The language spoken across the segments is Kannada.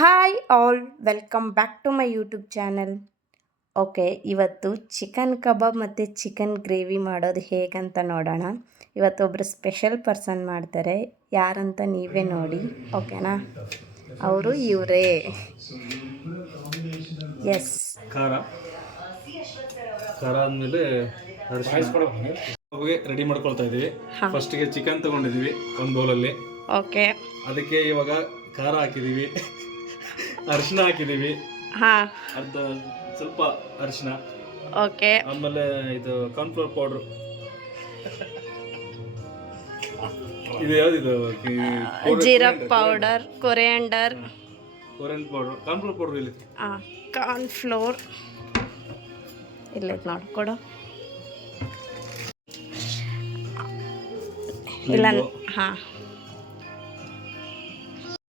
Hi all welcome back to my YouTube channel. Okay, ಇವತ್ತು ಚಿಕನ್ ಕಬಾಬ್ ಮತ್ತು ಚಿಕನ್ ಗ್ರೇವಿ ಮಾಡೋದು ಹೇಗಂತ ನೋಡೋಣ. ಇವತ್ತೊಬ್ಬರು ಸ್ಪೆಷಲ್ ಪರ್ಸನ್ ಮಾಡ್ತಾರೆ, ಯಾರಂತ ನೀವೇ ನೋಡಿ. ಓಕೆನಾ? ಅವರು ಇವರೇ. ಎಸ್, ಖಾರ ಆದಮೇಲೆ ರೆಡಿ ಮಾಡ್ಕೊಳ್ತಾ ಇದ್ದೀವಿ. ಫಸ್ಟಿಗೆ ಚಿಕನ್ ತೊಗೊಂಡಿದ್ದೀವಿ ಒಂದು ಬೌಲಲ್ಲಿ. ಓಕೆ, ಅದಕ್ಕೆ ಇವಾಗ ಖಾರ ಹಾಕಿದ್ದೀವಿ, ಅರಿಶಿನ ಹಾಕಿದ್ದೀವಿ, ಅರ್ಧ ಸ್ವಲ್ಪ ಅರಿಶಿನ. ಓಕೆ, ಆಮೇಲೆ ಇದು ಕಾರ್ನ್ಫ್ಲವರ್ ಪೌಡ್ರು. ಇದು ಯಾವುದಿದು? ಜೀರಾ powder, coriander powder, cornflour powder ಇಲ್ಲಿ. ಕಾರ್ನ್ಫ್ಲೋರ್ ಇಲ್ಲ ನೋಡ್ಕೊಡು. ಇಲ್ಲ, ಹಾಂ,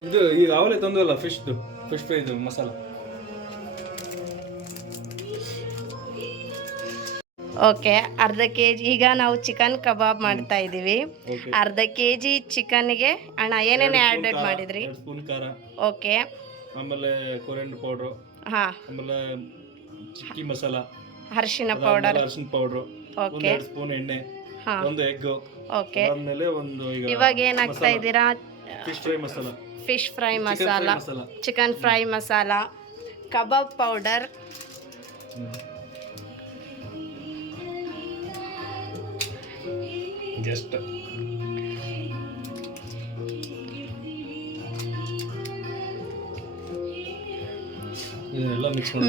ಇದು ಈಗ ಅವಲೇ ತಂದಲ್ಲ ಫಿಶ್ ಫ್ರೈ ಇದು ಮಸಾಲ. ಓಕೆ, ಅರ್ಧ ಕೆ ಜಿ. ಈಗ ನಾವು ಚಿಕನ್ ಕಬಾಬ್ ಮಾಡ್ತಾ ಇದ್ದೀವಿ. ಅರ್ಧ ಕೆ ಜಿ ಚಿಕನ್ಗೆ ಅಣ್ಣ ಏನೇನು ಆ್ಯಡ್ ಮಾಡಿದ್ರಿ? ಸ್ಪೂನ್ ಖಾರ. ಓಕೆ, ಆಮೇಲೆ ಕೊರಿಯಾಂಡರ್ ಪೌಡ್ರು. ಹಾಂ, ಆಮೇಲೆ ಚಿಕ್ಕಿ ಮಸಾಲ, ಅರಿಶಿನ ಪೌಡರ್. ಅರಿಶಿನ ಪೌಡ್ರು. ಓಕೆ, 2 ಸ್ಪೂನ್ ಎಣ್ಣೆ, ಹಾಂ, ಒಂದು ಎಗ್. ಓಕೆ, ಆಮೇಲೆ ಒಂದು ಇವಾಗ ಏನು ಹಾಕ್ತಾ ಇದ್ದೀರಾ? Fish fry masala, chicken fry masala, kebab powder, just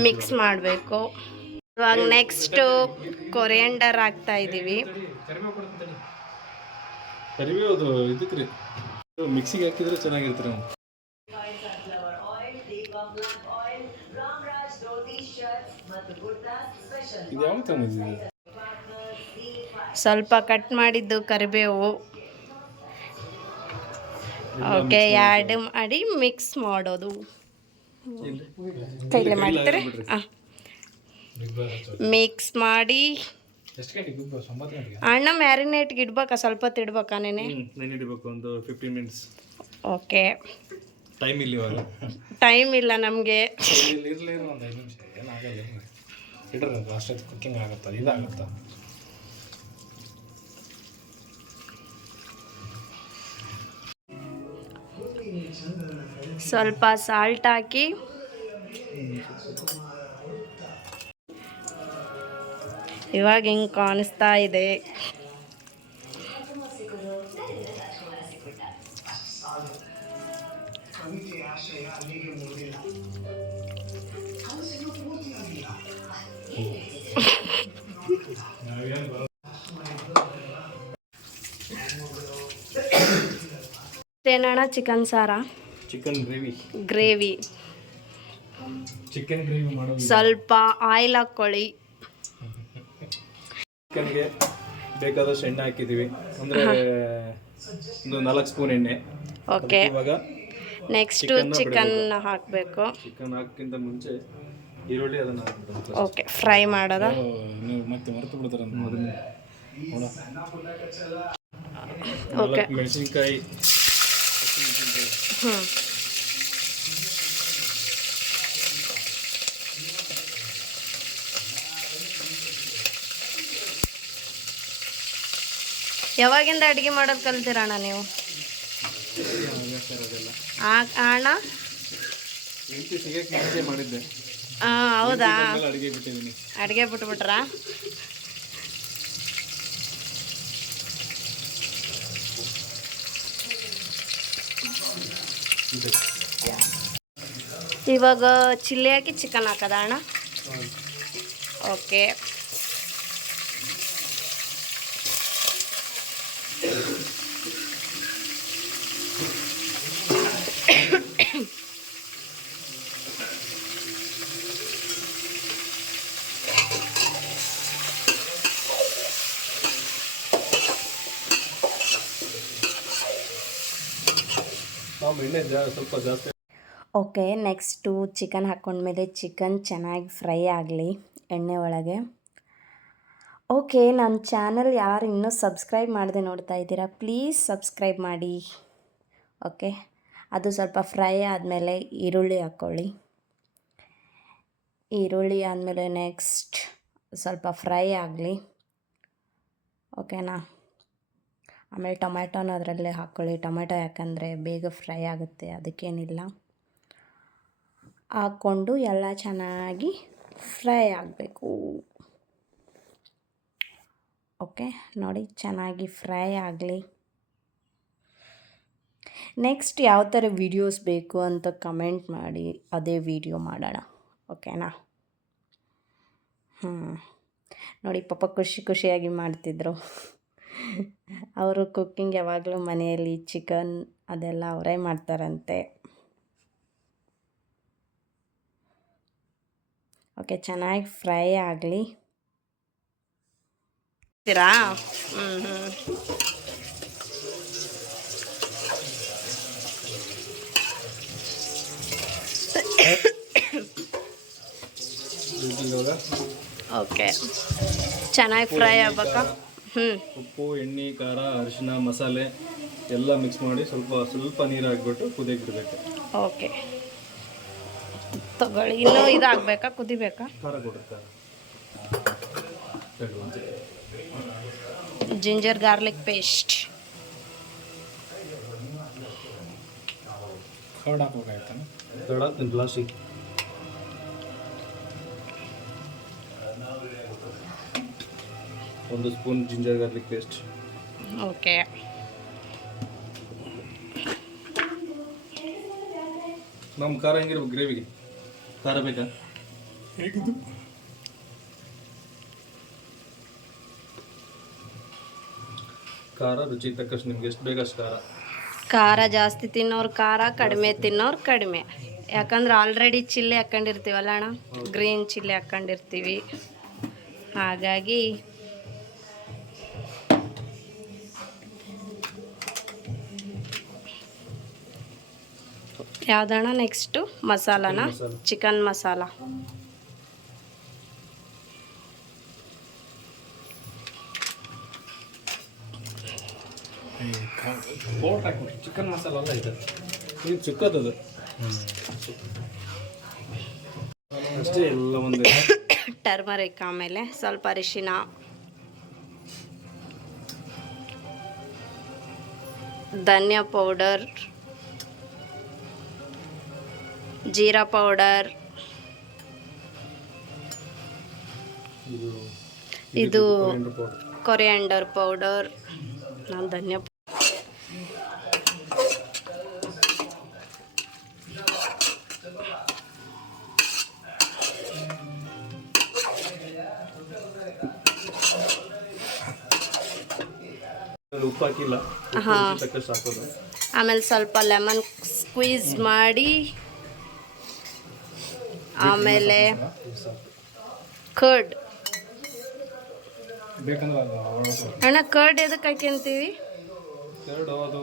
mix ಮಾಡಬೇಕು. ಇವಾಗ ನೆಕ್ಸ್ಟು ಕೊರಿಯಾಂಡರ್ ಹಾಕ್ತಾ ಇದ್ದೀವಿ. ಕರಿಬೇವು ಇದಕ್ಕೆ ಮಿಕ್ಸಿಗೆ ಹಾಕಿದ್ರೆ ಚೆನ್ನಾಗಿರ್ತಾರೆ. ಇದು ಯಾವ ತಂದಿದ್ದೀವಿ? ಸ್ವಲ್ಪ ಕಟ್ ಮಾಡಿದ್ದು ಕರಿಬೇವು. ಓಕೆ, ಆ್ಯಡ್ ಮಾಡಿ ಮಿಕ್ಸ್ ಮಾಡೋದು. ಕೈಲೇ ಮಾಡ್ತಾರೆ. ಮಿಕ್ಸ್ ಮಾಡಿ ಅಣ್ಣ ಮ್ಯಾರಿನೇಟ್ಗೆ ಇಡ್ಬೇಕಾ? ಸ್ವಲ್ಪ ಹೊತ್ತು ಇಡ್ಬೇಕಾ? ನೆನೆಯಿಡಬೇಕು, ಒಂದು 15 ಮಿನಿಟ್ಸ್. ಓಕೆ, ಟೈಮ್ ಇಲ್ಲ ನಮಗೆ. ಕುಕಿಂಗ್ ಆಗುತ್ತಾ, ಇದಾಗುತ್ತಾ? ಸ್ವಲ್ಪ ಸಾಲ್ಟ್ ಹಾಕಿ ಇವಾಗ ಹಿಂಗೆ ಕಾಣಿಸ್ತಾ ಇದೆ. ಏನಣ್ಣ? ಚಿಕನ್ ಸಾರಾ? Chicken gravy. ಚಿಕನ್ ಗ್ರೇವಿ ಮಾಡೋದು. ಸ್ವಲ್ಪ ಆಯಿಲ್ ಹಾಕ್ಕೊಳ್ಳಿ. ಚಿಕನ್ಗೆ ಬೇಕಾದಷ್ಟು ಎಣ್ಣೆ ಹಾಕಿದ್ದೀವಿ, ಅಂದರೆ ಒಂದು 4 ಸ್ಪೂನ್ ಎಣ್ಣೆ. ಓಕೆ, ಇವಾಗ ನೆಕ್ಸ್ಟು ಚಿಕನ್ ಹಾಕಬೇಕು. ಚಿಕನ್ ಹಾಕಿಂತ ಮುಂಚೆ ಈರುಳ್ಳಿ ಅದನ್ನು ಹಾಕಬೇಕು. ಓಕೆ, ಫ್ರೈ ಮಾಡೋದ? ನೀವು ಮತ್ತೆ ಮರೆತು ಬಿಡ್ತಾರೆ ಅಂತ ಅದನ್ನು. ಓಕೆ, ಮೆಣಸಿನ್ಕಾಯಿ. ಯಾವಾಗಿಂದ ಅಡುಗೆ ಮಾಡೋದು ಕಲ್ತೀರಣ್ಣ ನೀವು? ಅಣ್ಣ ಮಾಡಿದ್ದೆ. ಹೌದಾ? ಅಡುಗೆ ಅಡುಗೆ ಬಿಟ್ಬಿಟ್ರಾ? ಇವಾಗ ಚಿಲ್ಲಿ ಹಾಕಿ ಚಿಕನ್ ಹಾಕದ ಅಣ್ಣ? ಓಕೆ, ಸ್ವಲ್ಪ ಜಾಸ್ತಿ. ಓಕೆ, ನೆಕ್ಸ್ಟು ಚಿಕನ್ ಹಾಕ್ಕೊಂಡ್ಮೇಲೆ ಚಿಕನ್ ಚೆನ್ನಾಗಿ ಫ್ರೈ ಆಗಲಿ ಎಣ್ಣೆ ಒಳಗೆ. ಓಕೆ, ನನ್ನ ಚಾನಲ್ ಯಾರು ಇನ್ನೂ ಸಬ್ಸ್ಕ್ರೈಬ್ ಮಾಡದೆ ನೋಡ್ತಾ ಇದ್ದೀರಾ, ಪ್ಲೀಸ್ ಸಬ್ಸ್ಕ್ರೈಬ್ ಮಾಡಿ. ಓಕೆ, ಅದು ಸ್ವಲ್ಪ ಫ್ರೈ ಆದಮೇಲೆ ಈರುಳ್ಳಿ ಹಾಕ್ಕೊಳ್ಳಿ. ಈರುಳ್ಳಿ ಆದಮೇಲೆ ನೆಕ್ಸ್ಟ್ ಸ್ವಲ್ಪ ಫ್ರೈ ಆಗಲಿ, ಓಕೆನಾ. ಆಮೇಲೆ ಟೊಮ್ಯಾಟೋನ ಅದರಲ್ಲೇ ಹಾಕ್ಕೊಳ್ಳಿ. ಟೊಮ್ಯಾಟೊ ಯಾಕಂದರೆ ಬೇಗ ಫ್ರೈ ಆಗುತ್ತೆ, ಅದಕ್ಕೇನಿಲ್ಲ. ಹಾಕ್ಕೊಂಡು ಎಲ್ಲ ಚೆನ್ನಾಗಿ ಫ್ರೈ ಆಗಬೇಕು. ಓಕೆ, ನೋಡಿ ಚೆನ್ನಾಗಿ ಫ್ರೈ ಆಗಲಿ. ನೆಕ್ಸ್ಟ್ ಯಾವ ಥರ ವೀಡಿಯೋಸ್ ಬೇಕು ಅಂತ ಕಮೆಂಟ್ ಮಾಡಿ, ಅದೇ ವಿಡಿಯೋ ಮಾಡೋಣ, ಓಕೆನಾ. ನೋಡಿ ಪಾಪ ಖುಷಿಯಾಗಿ ಮಾಡ್ತಿದ್ರು. ಅವರು ಕುಕ್ಕಿಂಗ್ ಯಾವಾಗಲೂ ಮನೆಯಲ್ಲಿ ಚಿಕನ್ ಅದೆಲ್ಲ ಅವರೇ ಮಾಡ್ತಾರಂತೆ. ಓಕೆ, ಚೆನ್ನಾಗಿ ಫ್ರೈ ಆಗಲಿ. ಓಕೆ, ಚೆನ್ನಾಗಿ ಫ್ರೈ ಆಗ್ಬೇಕಾ? ಉಪ್ಪು, ಎಣ್ಣೆ, ಖಾರ, ಅರಿಶಿನ, ಮಸಾಲೆ ಎಲ್ಲ ಮಿಕ್ಸ್ ಮಾಡಿ ಸ್ವಲ್ಪ ನೀರು ಹಾಕ್ಬಿಟ್ಟು ಕುದಿಯಕ್ಕೆ ಬಿಡಬೇಕು. ಓಕೆ, ತಗೊಳ್ಳಿ. ಇನ್ನೂ ಇದಾಗಬೇಕಾ, ಕುದಿಬೇಕಾ? ಖಾರ ಕೊಡುತ್ತೆ. ಜಿಂಜರ್ ಗಾರ್ಲಿಕ್ ಪೇಸ್ಟ್ ಕರ್ಡ್ ಹಾಕೋಬೇಕಾಯ್ತಾ? ಕರ್ಡ್ ಹಾಕ್ತೀನಿ ಗ್ಲಾಸಿಗೆ. ಒಂದು spoon ginger garlic paste. Okay, ನಮ್ಮ ಖಾರ ಹೆಂಗಿರ್ಬೇಕು ಗ್ರೇವಿಗೆ? ಖಾರ ಬೇಕಾ? ಹೇಗಿದ್ದು? ಖಾರ ರುಚಿಗೆ ತಕ್ಕಷ್ಟು ನಿಮ್ಗೆ ಎಷ್ಟು ಬೇಕಷ್ಟು ಖಾರ. ಖಾರ ಜಾಸ್ತಿ ತಿನ್ನೋರು ಖಾರ, ಕಡಿಮೆ ತಿನ್ನೋರು ಕಡಿಮೆ. ಯಾಕಂದ್ರೆ ಆಲ್ರೆಡಿ ಚಿಲ್ಲಿ ಹಾಕ್ಕೊಂಡಿರ್ತೀವಲ್ಲ ಅಣ್ಣ, ಗ್ರೀನ್ ಚಿಲ್ಲಿ ಹಾಕ್ಕೊಂಡಿರ್ತೀವಿ. ಹಾಗಾಗಿ ಯಾವುದಣ್ಣ ನೆಕ್ಸ್ಟು? ಮಸಾಲಾನ? ಚಿಕನ್ ಮಸಾಲ. ಚಿಕನ್ ಮಸಾಲ ಅಲ್ಲ ಇದು, ಇದು ಚಿಕ್ಕದದು ಅಷ್ಟೇ. ಎಲ್ಲ ಒಂದು ಟರ್ಮರಿಕ್, ಆಮೇಲೆ ಸ್ವಲ್ಪ ಅರಿಶಿನ, ಧನಿಯಾ ಪೌಡರ್, ಜೀರಾ ಪೌಡರ್, ಇದು ಕೊರಿಯಾಂಡರ್ ಪೌಡರ್, ನಾನು ಧನಿಯಾ ಉಪ್ಪು ಹಾಕಿಲ್ಲ, ತಕ್ಕಷ್ಟು ಹಾಕೋದು. ಆಮೇಲೆ ಸ್ವಲ್ಪ ಲೆಮನ್ ಸ್ಕ್ವೀಸ್ ಮಾಡಿ, ಆಮೇಲೆ ಕರ್ಡ್. ಅಣ್ಣ ಕರ್ಡ್ ಎದಕ್ಕೆ ಹಾಕ್ಯಂತೀವಿ? ಕರ್ಡ್ ಅದು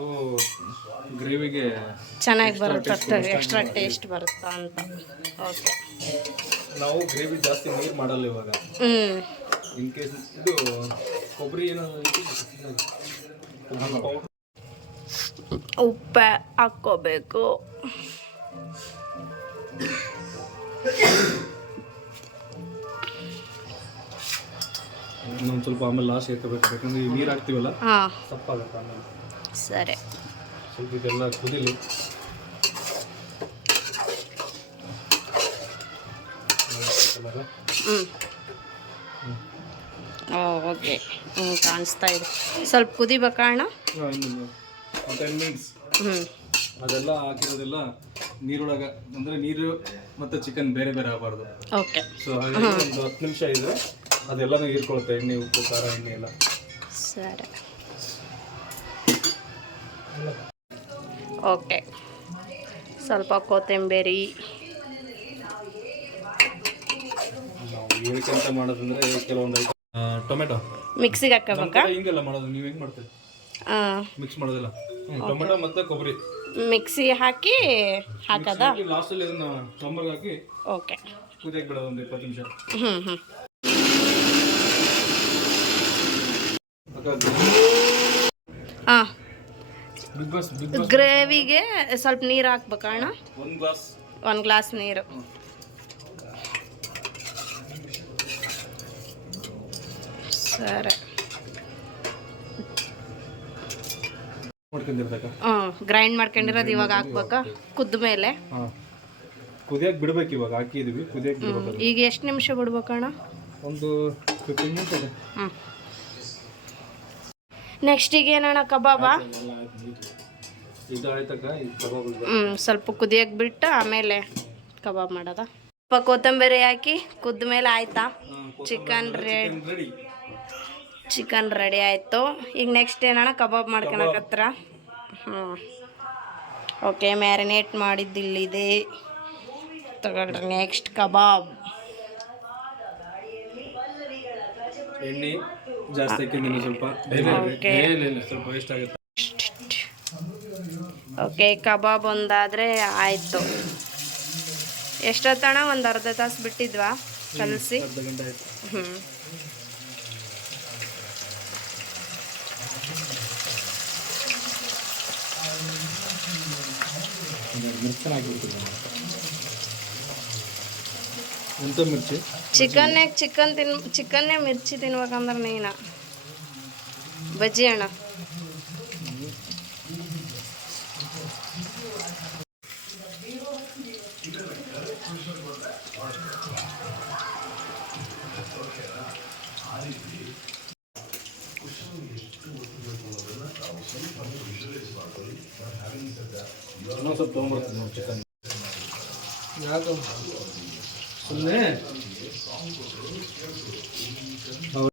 ಗ್ರೇವಿಗೆ ಚೆನ್ನಾಗಿ ಬರುತ್ತೆ, ಎಕ್ಸ್ಟ್ರಾ ಟೇಸ್ಟ್ ಬರುತ್ತಾ ಅಂತ. ಓಕೆ, ನಾವು ಗ್ರೇವಿ ಜಾಸ್ತಿ ನೀರು ಮಾಡಲ್ಲ ಇವಾಗ. ಇನ್ ಕೇಸ್ ಇದು ಕೊಬ್ಬರಿ ಉಪ್ಪು ಹಾಕ್ಕೋಬೇಕು. ಇನ್ನೊಂದು ಸ್ವಲ್ಪ ಆಮೇಲೆ ಲಾಸ್ಟ್ ಹಾಕಬೇಕು, ಯಾಕಂದ್ರೆ ಈ ನೀರು ಹಾಕ್ತೀವಲ್ಲ ಸಪ್ಪಾಗುತ್ತೆ ಆಮೇಲೆ. ಸರಿ, ಸ್ವಲ್ಪ ಇದೆಲ್ಲ ಕುದಿಲಿ. ಓಕೆ, ಕಾಣಿಸ್ತಾ ಇದೆ. ಸ್ವಲ್ಪ ಕುದಿಬೇಕಾ ಅಣ್ಣ? 10 ಮಿನಿಟ್ಸ್. ಅದೆಲ್ಲ ಹಾಕಿರೋದೆಲ್ಲ ನೀರೊಳಗೆ, ಅಂದರೆ ನೀರು ಮತ್ತು ಚಿಕನ್ ಬೇರೆ ಬೇರೆ ಆಗಬಾರ್ದು. ಓಕೆ, ಸೊ ಹಾಗಾಗಿ ಒಂದು 10 ನಿಮಿಷ ಇದ್ರೆ ಅದೆಲ್ಲನೂ ಹೀರ್ಕೊಳುತ್ತೆ, ಎಣ್ಣೆ, ಉಪ್ಪು, ಖಾರ, ಎಣ್ಣೆ ಎಲ್ಲ. ಸರಿ, ಓಕೆ. ಸ್ವಲ್ಪ ಕೊತ್ತಂಬರಿ. ನಾವು ಏನಕ್ಕೆ ಮಾಡೋದಂದ್ರೆ ಕೆಲವೊಂದು ಟೊಮೆಟೊ ಮಿಕ್ಸಿಗೆ ಹಾಕಬೇಕಾ? ಹಿಂಗೆಲ್ಲ ಮಾಡೋದು, ನೀವು ಹೆಂಗೆ ಮಾಡ್ತೀರಿ? ಮಿಕ್ಸ್ ಮಾಡೋದಿಲ್ಲ. ಟೊಮೆಟೊ ಮತ್ತು ಕೊಬ್ಬರಿ ಮಿಕ್ಸಿಗೆ ಹಾಕಿ ಹಾಕದ ಲಾಸ್ಟಲ್ಲಿ ಇದನ್ನ ಸಾಂಬಾರ್ಗೆ ಹಾಕಿ ಓಕೆ ಕುದಿಯಕ್ಕೆ ಬಿಡೋದು ಒಂದು 20 ನಿಮಿಷ. ಬಿಗ್ ಬಾಸ್ ಗ್ರೇವಿಗೆ ಸ್ವಲ್ಪ ನೀರು ಹಾಕ್ಬೇಕಾ ಅಣ್ಣ? 1 ಗ್ಲಾಸ್ 1 ಗ್ಲಾಸ್ ನೀರು. ಸರಿ. ಮಾಡ್ಕೊಂಡಿರ್ಬೇಕ. ಗ್ರೈಂಡ್ ಮಾಡ್ಕೊಂಡಿರೋದು ಇವಾಗ ಹಾಕ್ಬೇಕಾ ಕುದ್ದ ಮೇಲೆ? ಕುದಿಯಕ್ಕೆ ಬಿಡ್ಬೇಕು. ಇವಾಗ ಹಾಕಿದೀವಿ, ಕುದಿಯಕ್ಕೆ ಬಿಡ್ಬೇಕು. ಈಗ ಎಷ್ಟು ನಿಮಿಷ ಬಿಡ್ಬೇಕಣ್ಣ? ಒಂದು 15 ಮಿನಿಟ್ಸ್ ಇದೆ. ನೆಕ್ಸ್ಟ್ ಈಗ ಏನಣ್ಣ? ಕಬಾಬ ಇದು ಆಯ್ತಕ್ಕ. ಇದು ಕಬಾಬ್ ಸ್ವಲ್ಪ ಕುದಿಯಕ್ಕೆ ಬಿಟ್ಟು ಆಮೇಲೆ ಕಬಾಬ್ ಮಾಡೋದ? ಸ್ವಲ್ಪ ಕೊತ್ತಂಬರಿ ಹಾಕಿ ಕುದ್ದ ಮೇಲೆ ಆಯ್ತಾ? ಚಿಕನ್ ರೆಡಿ ಆಯಿತು. ಈಗ ನೆಕ್ಸ್ಟ್ ಏನಣ್ಣ? ಕಬಾಬ್ ಮಾಡ್ಕೊಳಕತ್ರ. ಓಕೆ, ಮ್ಯಾರಿನೇಟ್ ಮಾಡಿದ್ದಿಲ್ಲಿದೆ. ತಗೊಳ್ರಿ ನೆಕ್ಸ್ಟ್ ಕಬಾಬ್. ಎಣ್ಣೆ ಜಾಸ್ತಿ ಹಾಕಿದ್ದೀನಿ ಸ್ವಲ್ಪ. ಸ್ವಲ್ಪ ವೇಸ್ಟ್ ಆಗುತ್ತೆ. ಓಕೆ, ಕಬಾಬ್ ಒಂದಾದರೆ ಆಯಿತು. ಎಷ್ಟೊತ್ತಣ? ಒಂದು ಅರ್ಧ ತಾಸು ಬಿಟ್ಟಿದ್ವಾ ಕಲಸಿ? ಅರ್ಧ ಗಂಟೆ ಆಯ್ತು. ಎಂತ ಮಿರ್ಚಿ? ಚಿಕನ್ನೇ ಮಿರ್ಚಿ ತಿನ್ಬೇಕಂದ್ರೆ ನೀನು ಬಜ್ಜಿ ಅಣ್ಣ. ಇನ್ನೊಂದು ಸ್ವಲ್ಪ ತೊಗೊಂಡ್ಬರ್ತೀನಿ ನೋಡಿ ಚಿಕನ್. ಯಾಕೆ ಸುಮ್ಮನೆ